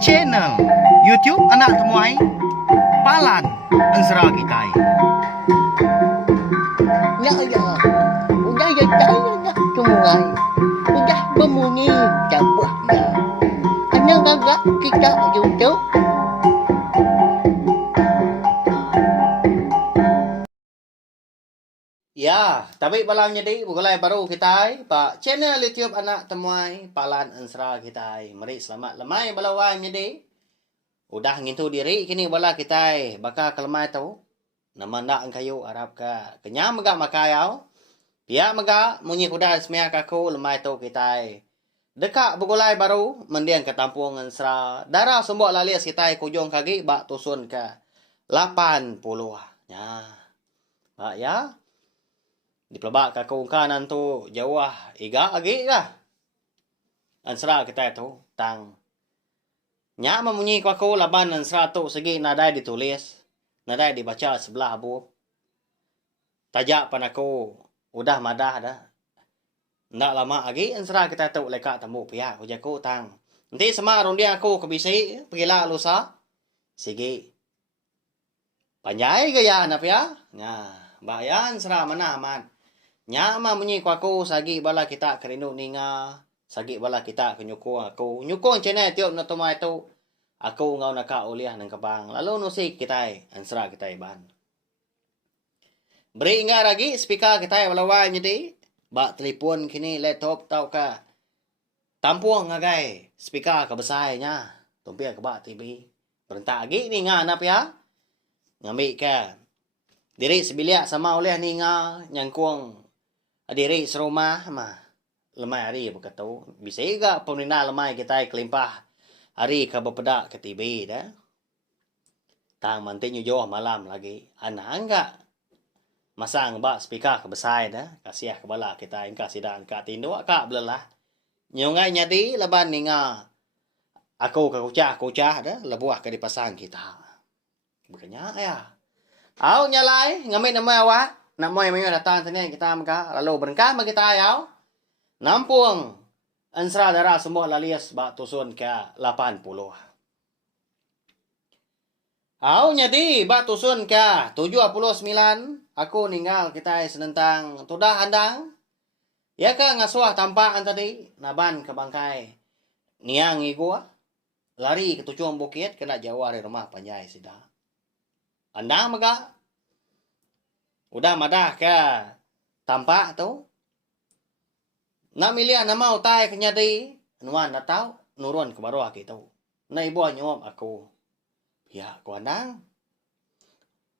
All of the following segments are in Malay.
Channel YouTube anak temuai Palan Ensra Kitai. Ya ya, udah ya saya dah semulai. Udah berbunyi cabut ya. Ana gagak kita YouTube. Ya, tapi balang jadi bukulai baru kita pak channel YouTube anak temuai Palan Ensra Kitai. Mari selamat lemai balawang jadi. Udah ngintu diri kini bala kita baka kelemai tau. Nama ndak kayu Arab ka. Kenyang megak makayau. Pia megak munyi kuda semia kaku lemai tau kita. Dekat bukulai baru mendiang ke tampung Ensra. Darah sumbok lalias kita kujung kaki bak tusun ke 80. Ya. Bak ya. Di pelabak ka kanan tu jauh iga lagi kah. Ansra kita tu tang. Nya memunyi ko aku laban ansra tu segi nadai ditulis. Nadai dibaca sebelah abu. Tajak pan aku udah madah dah. Ndak lama lagi ansra kita tu leka temu pihak ko jaku tang. Nanti sama rundi aku kebisi pila lusa. Sigi. Panjai gaya na pia. Nya, bayan sra mana aman. Nyama munyi ko aku sagi bala kita kerindu ninga, sagi bala kita kenyuko aku. Nyuko chene tiop na tumay tu. Ako ngaw naka uliah ng kabang. Lalo no si kita ansra kita ban. Beri nga lagi speaker kita walaway nyedi. Ba telepon kini laptop tau ka. Tampuang nga gay speaker ka besay nya. Tumpia ka ba TV. Berenta lagi ni nga na pia. Ngambil ka. Diri sebilia sama uliah ni nga nyangkuang adiri sa rumah mah lemai hari berkata bisa juga pemerintah lemai kita kelimpah hari ka bapeda ke TV dah tang mantinyo jo malam lagi ana enggak masang ba speaker ke besar dah kasih ke bala kita ingka sidang ka tindo ka belalah nyongai nyadi laban ninga aku ka kucah dah lebuah ke dipasang kita bukannya ya au nyalai ngamit nama awak nak moy mayo datang tani kita maka lalu berengkah ma kita ayaw. Nampung ansra darah semua lalias ba tusun ke 80. Au nyadi ba tusun ke 79 aku ninggal kita senentang tudah handang. Ya ka ngasuah tampaan tadi naban ke bangkai. Niang igua lari ke tujuan bukit kena Jawa dari rumah panjai sida. Andang maga udah madah ke tampak tu. Nak milih nama utai kenyadi. Nuan dah tahu. Nurun ke bawah kita. Na ibu nyom aku. Ya, ku andang.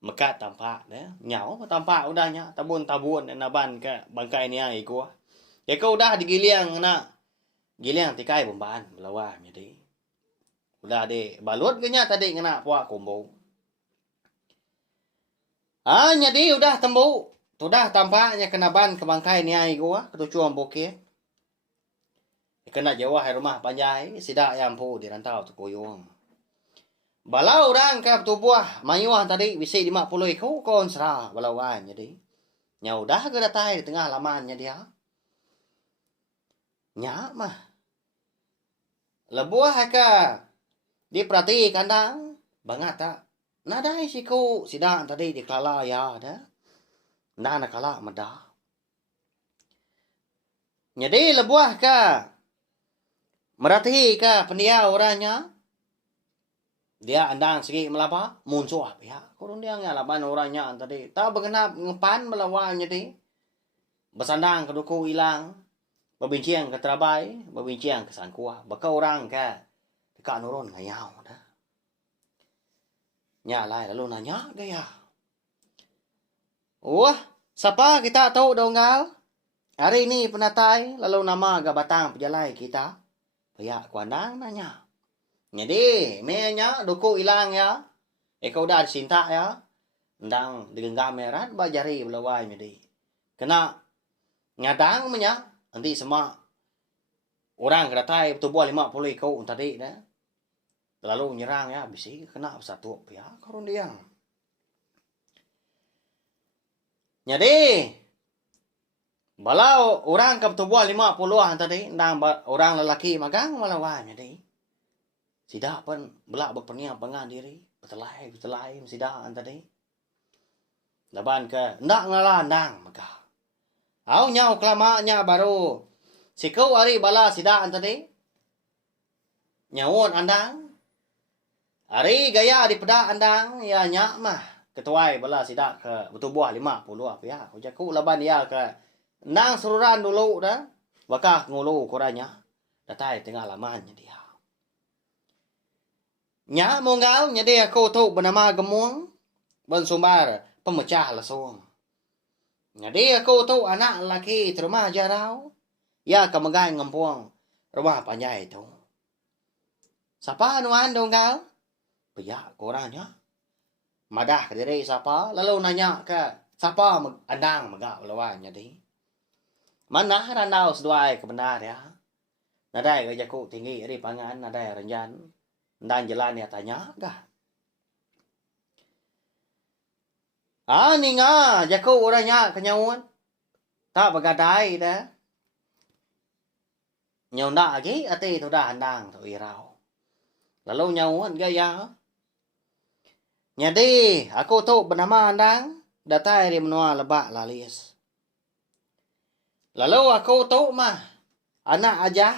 Mekat tampak. Nyau tampak udahnya. Tabun-tabun. Naban ke bangkai ni yang iku. Ya kau udah digiliang nak. Giliang tikai bombaan. Melawah jadi. Udah deh. Balut kenya tadi kena puak kumbung. Jadi udah tembu. Sudah tampaknya kenaban ke bangkai ni ai gua, ketujuan bukit. Kena Jawa hai rumah panjai, sidak yang pu di rantau tu kuyung. Balau orang ke tubuh mayuah tadi bisa 50 iku kon serah balauan jadi. Nya udah ke datai di tengah lamannya dia. Nya mah. Lebuah ke diperhati kandang banget tak. Nadai siku sidang tadi di kelala ya dah. Nah nak kalah medah. Jadi lebuah ke merhati ke pendia orangnya. Dia andang segi melapa muncul ya. Kurang dia ngalaban orangnya tadi. Tak berkenap ngepan melawan jadi. Bersandang ke duku hilang. Berbincang ke terabai. Berbincang ke sangkuah. Baka orang ke dekat nurun ngayau dah. Nyalai lalu nanya gaya. Wah, siapa kita tahu donggal? Hari ini penatai, lalu nama agak batang pejalai kita. Pihak kuandang nanya. Jadi, menya duku hilang ya. Kau dah disinta ya. Ndang digenggam merat, bajari belawai jadi. Kena nyadang menya. Nanti semua orang kedatai tubuh 50 kau tadi dah. Lalu nyerang ya, bisa kena satu pihak korun dia. Jadi, Balau orang ke tubuh 50-an tadi, nang orang lelaki magang malawan jadi. Sida pun belak berperniang pengan diri, betelai sidaan tadi. Laban ke ndak ngalandang maka. Au nyau kelamanya baru. Sikau ari bala sidaan tadi. Nyawon andang. Ari gaya di peda andang ya nyak mah. Ketuai bala sida ke betubuh 50 apa ya. Ujaku laban ya ke nang sururan dulu dah. Wakah ngulu kuranya. Datai tengah lamannya dia. Nya monggal nya dia ko tu bernama Gemuang. Ben sumbar pemecah lesung. Nya dia ko tu anak laki terima jarau. Ya kemegai ngempuang rumah panjai tu. Siapa nuan donggal? Pihak korangnya. Madah ke diri siapa? Lalu nanya ke siapa andang megak lawan jadi. Mana randau seduai kebenar ya. Nadai ke jaku tinggi ri pangan nadai renjan. Dan jalan ya tanya kah? Ni nga jaku orangnya kenyauan. Tak begadai dah. Nyau ndak lagi ati tu dah andang tu irau. Lalu nyauan gaya. Jadi aku tu bernama andang. Datai di menua lebak lalis. Lalu aku tu mah. Anak aja.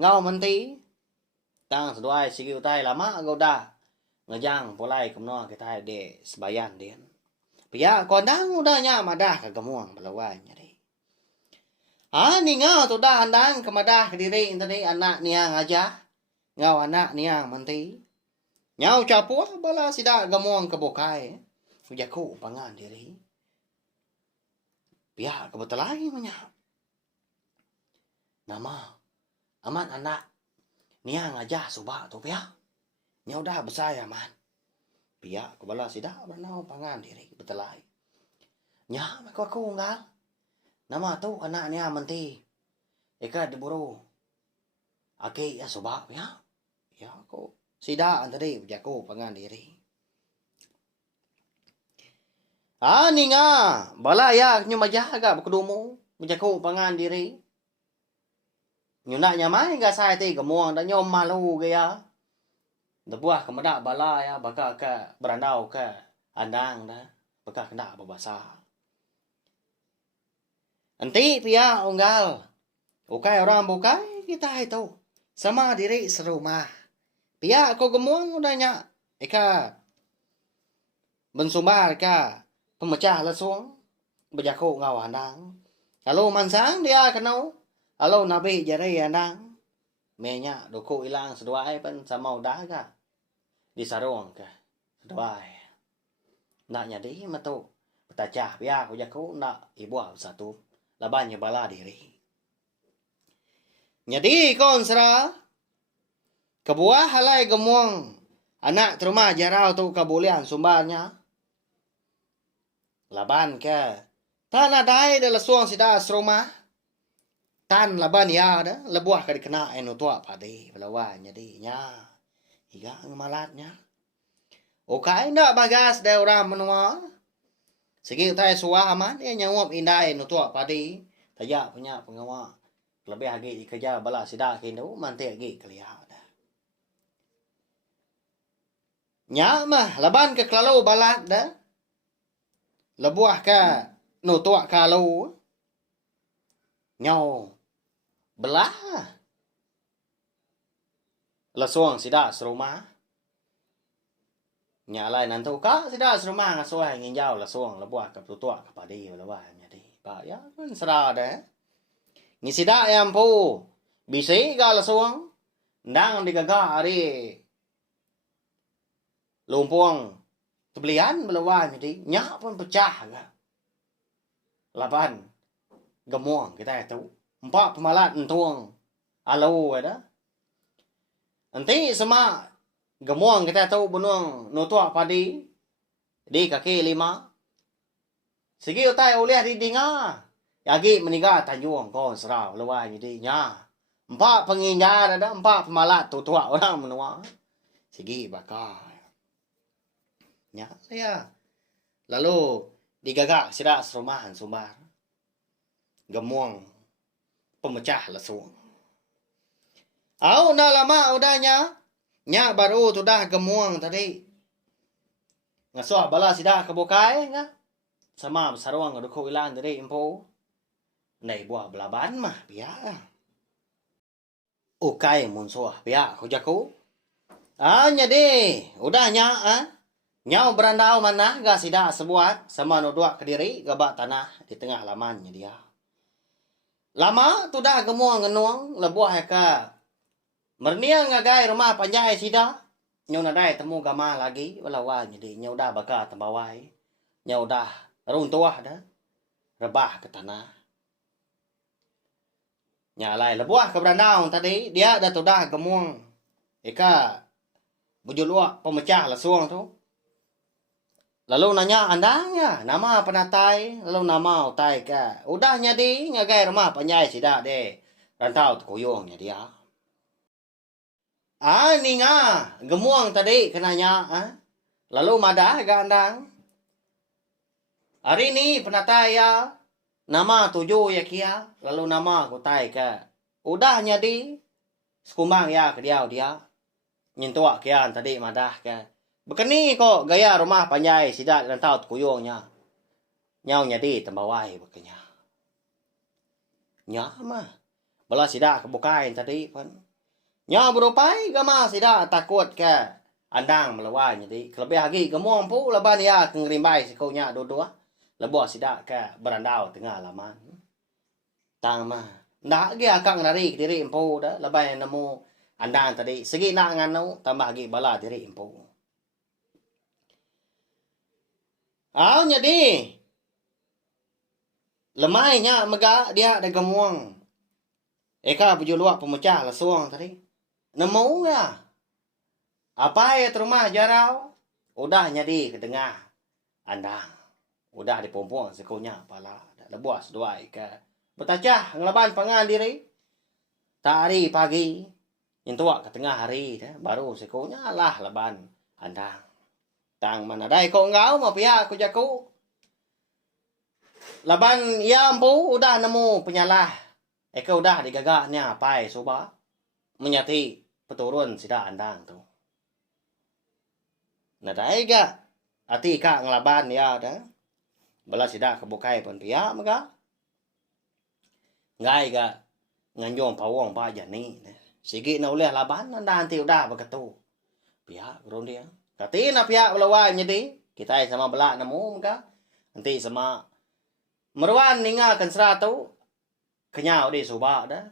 Ngau menti. Tang seduai sigi utai lama aku dah. Ngejang pulai kemnoa kita de sebayan din. Pia kondang udahnya madah ke Gemuang belawan jadi. Ni ngau tu dah andang kemadah ke diri tadi anak niang aja. Ngau anak niang menti. Nyau capua bala sida Gemuang kebukai. Ujaku pangan diri. Pia kebetulan banyak. Nama aman anak niang aja subak tu pia. Nyau dah besar ya man. Pia kebala sida bernau pangan diri betelai. Nya aku enggak. Nama tu anak niang menti. Eka diburu. Aki ya subak pia. Ya aku sida tadi jaku pangan diri. Ni nga bala ya nyu majaga berkedumu jaku pangan diri. Nyuna nyamai ga sai ti Gemuang da nyom malu gaya. Debuah kemedak bala ya baka ke berandau ke andang dah. Baka kena berbahasa. Enti pia unggal. Ukai orang bukai kita itu. Sama diri serumah. Pia aku Gemuang udahnya. Eka bensumbar ka pemecah lesung. Berjaku ngau andang. Lalu mansang dia kenau. Lalu nabi jari andang. Menya doku ilang seduai pen sama udah ka. Di sarung ka. Seduai. Nak nyadi matu. Petacah pia aku jaku nak ibu satu. Labannya bala diri. Nyadi kon sera. Kebuah halai Gemuang. Anak terima jarau tu kabulian sumbarnya. Laban ke. Tanah dai de lesuang sida serumah. Tan laban ya dah. Lebuah ka dikena enu tua padi. Belawan jadi nya. Higa ngemalatnya. Okay nak bagas de orang menua. Segi utai suah aman. Ia nyawap indai enu tua padi. Tajak punya pengawa. Lebih lagi dikerja bala sida kindu. Mantik lagi kelihat. Nya mah laban ke kelalu balat dah. Lebuah ka no tua kalau. Nyau belah. Lesuang sida serumah. Nya lain nantu ka sida serumah ngasuai nginjau lesuang lebuah ka tua kapadi lebuah jadi. Ba ya kan sera dah. Ni sida yang pu. Bisi ka lesuang. Ndang digaga ari lumpuang tebelian belawan jadi nyak pun pecah kan. Laban Gemuang kita itu. Empat pemalat entuang alau ada. Nanti sama Gemuang kita tahu benuang nutua padi di kaki 5. Segi utai uliah di dinga. Yagi meniga tanjuang kon serau lawan jadi nya. Empat penginjar ada, empat pemalat tua orang menua. Segi bakal. Nya saya. Lalu digagak sida serumahan sumbar. gemuang pemecah lesuang. Udah lama udahnya. Nya baru sudah gemuang tadi. Ngasuah bala sida kebukai nga. Sama sarwang duko ilan dari impo. Nei buah belaban mah biar. Ukai munsuah biar ko jaku. Nya deh, udahnya Nyau berandau mana ga sida sebuat sama nudua ke diri gabak tanah di tengah lamannya dia. Lama tu dah gemuang ngenuang lebuah ka. Merniang ngagai rumah panjai sida. Nyau nadai temu gama lagi walawa jadi nyau dah baka tembawai. Nyau dah runtuah dah. Rebah ke tanah. Nyalai lebuah ke berandau tadi dia dah tu dah gemuang. Eka bujulua pemecah lesuang tu. Lalu nanya andangnya, nama penatai, lalu nama utai ka. Udahnya di ngagai rumah panjai sida de. Rantau tukuyungnya dia. Ni nga, gemuang tadi kenanya. Lalu madah ga andang. Hari ni penatai ya, nama tujuh ya kia, lalu nama utai ka. Udahnya di, sekumbang ya ke dia. Nyentuak kian tadi madah ka. Bekeni kok gaya rumah panjai sida rantau tukuyungnya. Nyau nyadi tembawai bekenya. Nya mah. Bala sida kebukain tadi pun. Nya berupai gama sida takut ke andang melawai nyadi. Kelebih lagi gemuang pu leban ya kengrimbai sikonya dua-dua. Lebuah sida ke berandau tengah laman. Tang mah. Ndak ge akang nari diri empu dah lebai nemu andang tadi. Segi nak nganu tambah lagi bala diri empu. Nyadi. Lemainya mega dia ada gemuang. Eka bujuluak pemecah lesuang tadi. Nemu ya. Apa ya terumah jarau? Udah nyadi ke tengah andang. Udah dipompong sekunya pala. Lebuas dua ika. Betacah ngelaban pangan diri. Tari pagi. Intuak ke tengah hari. Baru sekunya lah leban andang. Tang mana dai kok ngau mah pihak ku jaku. Laban ya ampu udah nemu penyalah. Eka udah digagaknya pai soba. Menyati peturun sida andang tu. Nah dai ga. Ati ka ngelaban ya dah. Bala sida kebukai pun pihak mega. Ngai ga. Nganjong pawong pa jani. Sige na uleh laban andang ti udah begitu. Pihak ron dia. Kati na pihak belawai nyedi. Kita sama belak nemu maka. Nanti sama meruan ninga kan seratu. Kenyau di subak dah.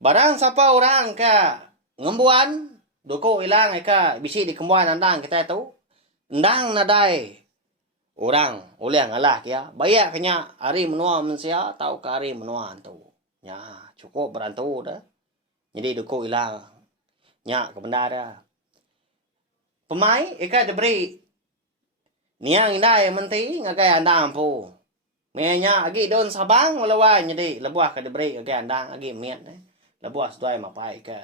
Barang siapa orang ka ngembuan. Duko ilang ka bisi di kembuan andang kita itu. Ndang nadai. Orang oleh ngalah kia. Bayak kenya hari menua mensia. Tau ka hari menua tu. Ya cukup berantu dah. Jadi duko ilang. Nyak ke benda dah. Pemai eka diberi niang indai menti ngagai andang pu. Menya agi don sabang walawai nyedi lebuah ka diberi ngagai andang agi miet lebuah sedai mapai ka.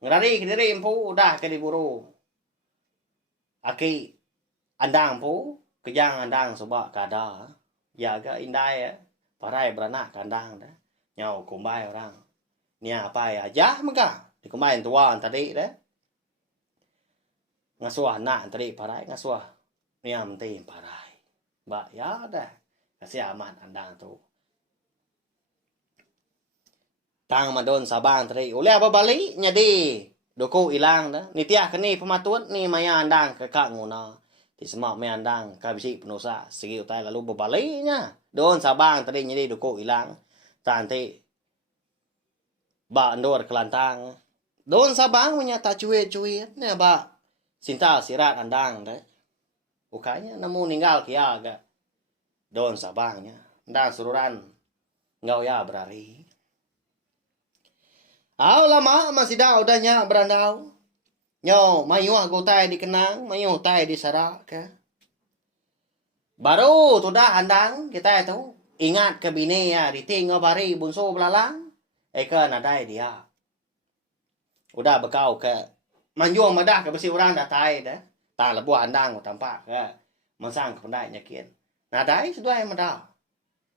Ngrari ke diri empu udah ke diburu. Aki andang pu kejang andang soba kada. Ya ga indai parai beranak andang dah. Nyau kumbai orang. Nia apa ya jah mega dikumbai tuan tadi dah. Ngasuah nak tadi parai ngasuah niam tim parai. Ba ya dah. Kasih aman andang tu. Tang madon sabang tadi. Oleh apa balik nyadi. Doko ilang dah. Nitiah kini pematut ni maya andang ke kak nguna. Di semak maya andang ka bisi penusa. Segi utai lalu berbaliknya. Don sabang tadi nyadi doko ilang. Tanti ba andor kelantang. Don sabang menyata cuit-cuit. Ni ba. Sinta sirat andang dah. Ukanya namu ninggal kia agak. Don sabangnya. Andang sururan. Ngau ya berari. Lama masih dah udahnya berandau. Nyo mayu aku tai dikenang. Mayu tai disarak. Baru tu dah andang kita itu. Ingat ke bini ya. Ditinggal bari bunso belalang. Eka nadai dia. Udah bekau ke. Manjuang madah ke besi orang dah tai dah. Tak lebuah andang tampak ke. Masang ke pendai nyakin. Nadai sudah yang madah.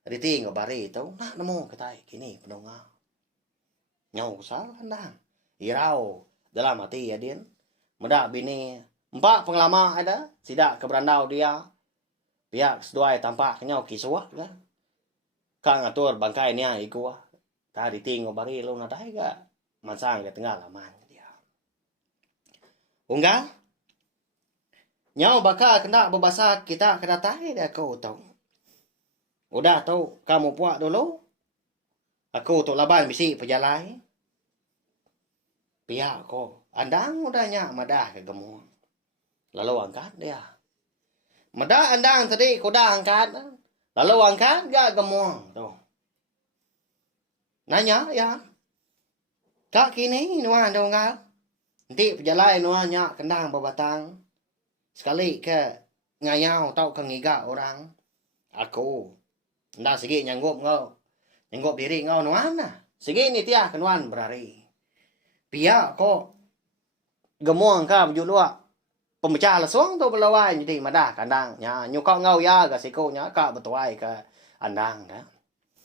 riti ngobari tau nak namo kitai kini penonga nyau salah andang irau dalam hati ya din meda bini empat pengelama ada sidak ke berandau dia pihak seduai tampak nyau kiswah kan kang ngatur bangkai nia ikua ta riti ngobari lu nadai ga mansang ke tengah laman dia unggal nyau baka kena berbahasa kita kena tahi dia kau tau. Udah tau kamu puak dulu. Aku tu laban bisi pejalai. Pihak ko andang udahnya madah ke gemuk. Lalu angkat dia. Madah andang tadi ko dah angkat. Lalu angkat gak gemuk tu. Nanya ya. Kak kini nuan dong kal. Nanti pejalai nuannya kendang berbatang. Sekali ke ngayau tau ke ngiga orang. Aku. Ndak sige nyanggup ngau. Nyanggup diri ngau nuan nah. Sige ni tiah kenuan berari. Pia ko. Gemuang ka berjulua. Pemecah lesuang tu belawai jadi madah kandang. Ya, nyukau ngau ya ke siko nya ka betuai ke andang dah.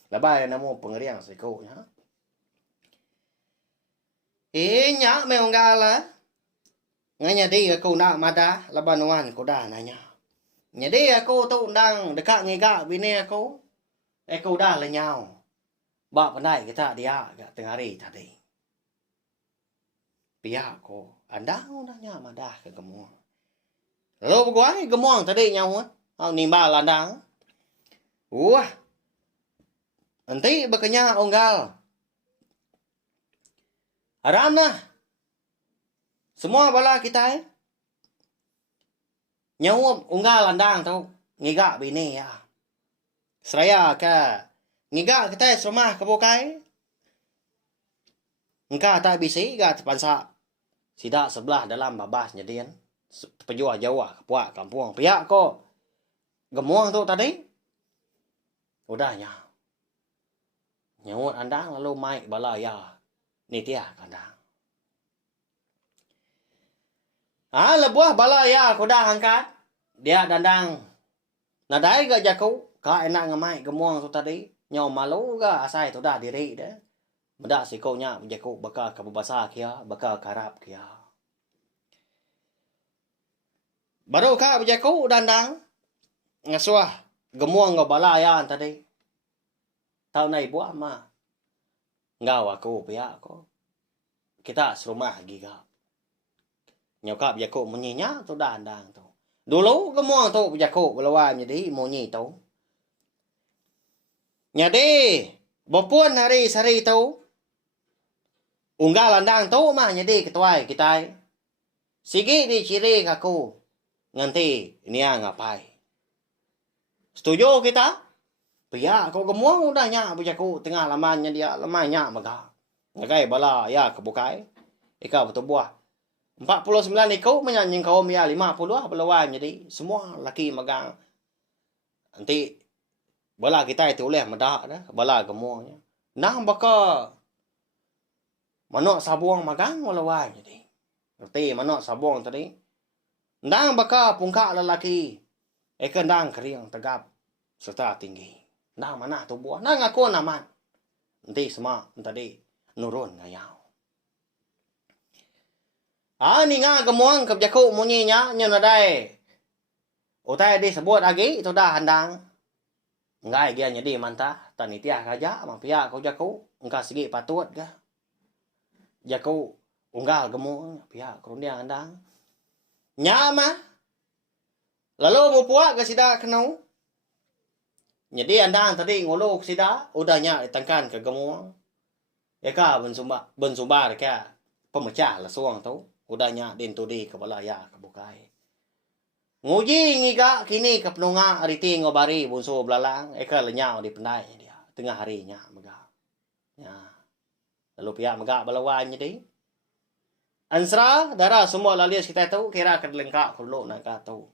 Labai namo pengeriang siko nya. Nya meonggala. Nganya di aku nak mada labanuan ko dah nanya. Nyadi aku tu undang dekat ngigak bini aku. Aku dah lenyau. Bak pandai kita dia agak tengah hari tadi. Pihak ko andang undangnya mada ke gemuang. Lalu berguai gemuang tadi nyawa. Au nimba landang. Wah. Nanti berkenya onggal. Haram nah. Semua bala kita nyawa unggal landang tau ngigak bini ya. Seraya ke ngigak kita rumah kebukai. Engkau tak bisi gak terpansa. Sidak sebelah dalam babas nyedian. Pejuah Jawa kepuak kampung. Pihak ko gemuang tu tadi. Udahnya. Nyawut andang lalu maik bala ya. Ni tiah kandang. Lebuah bala ya aku dah angkat. Dia dandang. Nadai gak jaku. Kak enak ngamai gemuang tu tadi. Nyaw malu gak asai tu dah diri dah. Medak sikonya jaku bakal kabubasa kia. Bakal karap kia. Baru kak jaku dandang. Ngasuah. Gemuang gak bala ya tadi. Tahu nai buah mah. Ngau aku pihak ko. Kita serumah giga. Nyokap jaku munyinya tu dah andang tu. Dulu gemuang tu jaku belawai jadi munyi tu. Nyadi bopun hari sari tu. Unggal andang tu mah jadi ketuai kita. Sigi di ciri aku. Nganti niya ngapai. Setuju kita? Pia aku gemuang udahnya jaku tengah lamannya dia lamanya maga. Ngagai bala ya kebukai. Ika betul buah. 49 ikau menyanyi kaum ya 50 belawai jadi semua laki megang. Nanti bala kita itu oleh medak dah bala gemuangnya. Nah baka manok sabuang magang belawai jadi. Ngerti manok sabuang tadi. Ndang baka pungka lelaki. Eka ndang kering tegap serta tinggi. Ndang mana tu buah. Nang aku naman. Nanti semua tadi nurun ngayau. Ni nga gemuang ke jaku munyinya nyonadai. Utai disebut lagi itu dah handang. Ngai dia jadi mantah tanitiah kaja mapia kau jaku engka segi patut ga. Jaku unggal gemuang pia kerundia handang. Nyama. Lalu bupuak ke sida kenau. Jadi handang tadi nguluk sida udahnya ditangkan ke gemuang. Eka bensumbar ke pemecah lesuang tu. Udahnya dintu di kepala ya kebukai. Nguji ngiga kini ke penunga ariti ngobari bunso belalang. Eka lenyau di pendai dia. Tengah harinya mega. Ya. Lalu pihak mega balawanya di. Ansra darah semua lalias kita tahu kira kedlengkak kulo nak tahu.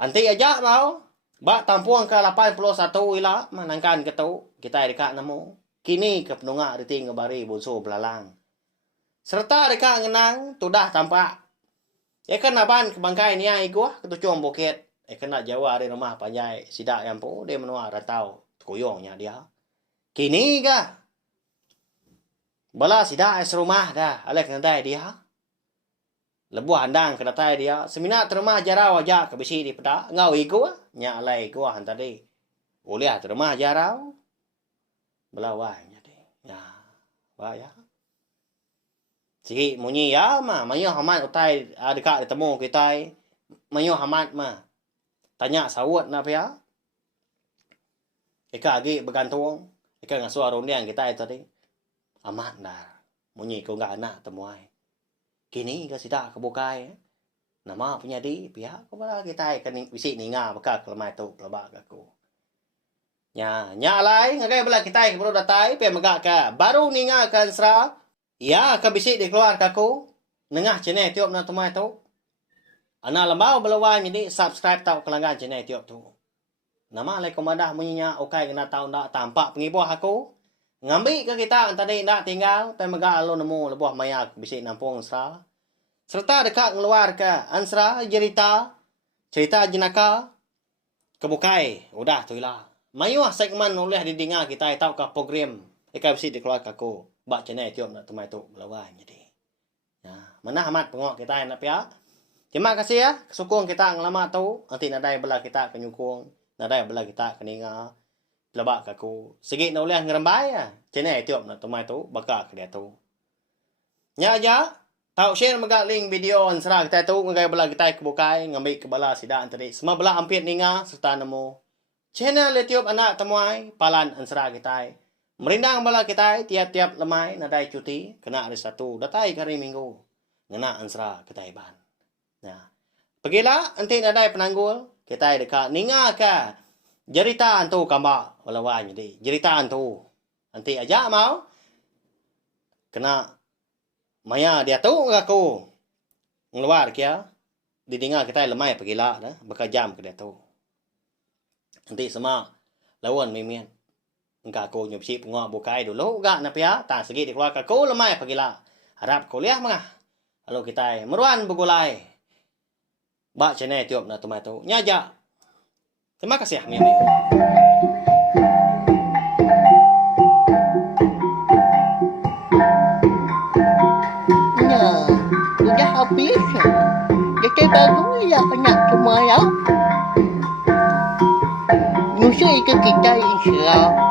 Anti aja mau. Bak tampuang ke 81 ila manangkan ke tahu kita dekat namo. Kini ke penunga ariti ngobari bunso belalang. Serta dekat ngenang tu dah tampak. Ya kan naban ke bangkai ni ai gua ketujuan bukit. kena Jawa di rumah panjai sidak yang po dia menua rantau koyongnya dia. Kini ka. Bala sidak serumah dah, alek nantai dia. Lebuh handang kena tai dia. Semina terumah jarau aja ke bisi di peda. Ngau iku nya alai ku hantar di. Oleh terumah jarau. Bala wai nya di. Ya. Wah ya. Sige munyi ya ma mayo hamat utai dekat ditemu kita. Mayo hamat ma. Tanya sawut na pia. Ika agi bergantung. Ika ngasuh rondian kita tadi. Amat dah. Munyi kau enggak anak temuai. Kini ka sida kebukai. Nama punya di pihak ko bala kita kan bisi ninga baka kelemai tu pelabak aku. Nya alai ngagai bala kita ke bro datai pe magak ka baru ninga kan sra. Ya ka bisi di keluar kaku. Nengah channel tiop na temai tu. Ana lambau belawan jadi subscribe tau kelanggan channel tiop tu. Nama alai komandah munyinya okai kena tahu ndak tampak pengibuh aku. Ngambil ke kita tadi ndak tinggal pe magak alo nemu lebuh mayak bisi nampung sra. Serta dekat ngeluar ke ansra cerita jenaka kebukai udah tu lah. Mayu segmen oleh didengar kita tahu ke program ikai bisi dikeluar aku. Bak channel tiop nak temai tu belawan jadi. Ya, mana amat pengok kita nak pia. Terima kasih ya sokong kita ngelama tu. Nanti nadai bela kita kenyukung, nadai bela kita keninga belabak aku. Segi nak oleh ngerembai ya. Channel tiop nak temai tu bakal ke dia tu. Nya aja tahu share magak link video ansra kita tu ngagai bela kita kebukai ngambil ke bala sida antari. Semua bela ampit ninga serta nemu channel YouTube anak temuai palan ansra kita. Merindang bala kita tiap-tiap lemai nadai cuti kena hari Sabtu datai hari Minggu ngena ansra kita ban. Ya. Pergilah nanti nadai penanggul kita dekat ninga ka cerita antu kamba walawan jadi cerita antu nanti aja mau kena maya dia tu aku ngeluar kia didengar kita lemai pergilah dah bakal jam ke dia tu. Nanti semua lawan mimian. Engkau aku nyup pengok bukai dulu gak na pia tak segi di keluar aku lemai pergilah. Harap kuliah mangah. Kalau kita meruan begulai. Bak channel tiop na tumai tu. Nyaja. Terima kasih ya. Nah, udah habis. Kita baru ya anak semua ya. Musuh itu kita insya